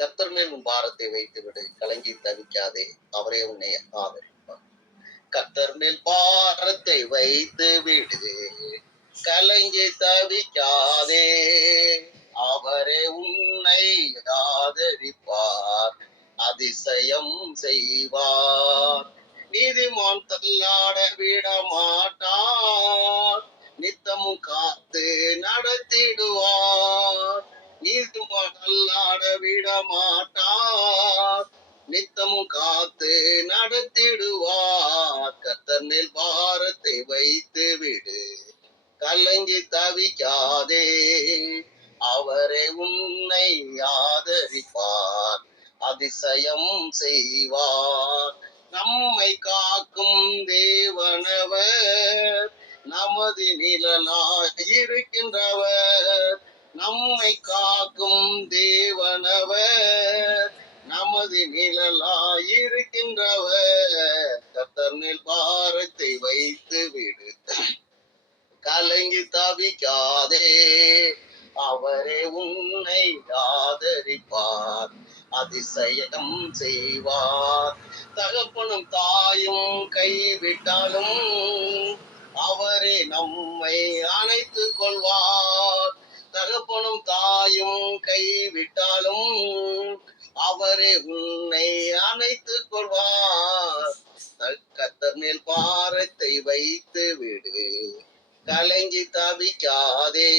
கர்த்தர் மேல் உன் பாரத்தை வைத்து விடு, கலங்கி தவிக்காதே, அவரே உன்னை ஆதரிப்பார். கர்த்தர் மேல் பாரத்தை வைத்து விடு, கலங்கி தவிக்காதே, அவரே உன்னை ஆதரிப்பார், அதிசயம் செய்வார். நீதிமான் தள்ளாட விட மாட்டார், நித்தமும் காத்து நடத்திடுவார். நீதிமான் தள்ளாட விட மாட்டார், நித்தமும் காத்து நடத்திடுவார். கர்த்தர் மேல் பாரத்தை வைத்து விடு, கலங்கி தவிக்காதே, அவரே உன்னை ஆதரிப்பார், அதிசயம் செய்வார். நம்மை காக்கும் தேவனவர், நமது நிழலாய் இருக்கின்றவர். நம்மை காக்கும் தேவனவர், நமது நிழலாய் இருக்கின்றவர். கர்த்தர் மேல் பாரத்தை வைத்து விடு, கலங்கி தவிக்காதே, அவரே உன்னை ஆதரிப்பார், அதிசயம் செய்வார். தகப்பனும் தாயும் கைவிட்டாலும் அவரே நம்மை அணைத்துக் கொள்வார். தகப்பனும் தாயும் கைவிட்டாலும் அவரே உன்னை அணைத்துக் கொள்வார். கர்த்தர் மேல் பாரத்தை வைத்து விடு, கலங்கி தவிக்காதே,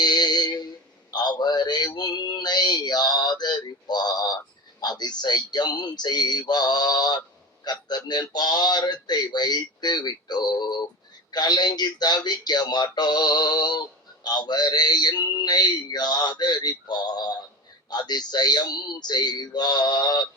அவரே உன்னை ஆதரிப்பார், அதிசயம் செய்வார். கர்த்தர் மேல் பாரத்தை வைத்து விட்டோம், கலங்கி தவிக்க மாட்டோம், அவரே என்னை ஆதரிப்பார், அதிசயம் செய்வார்.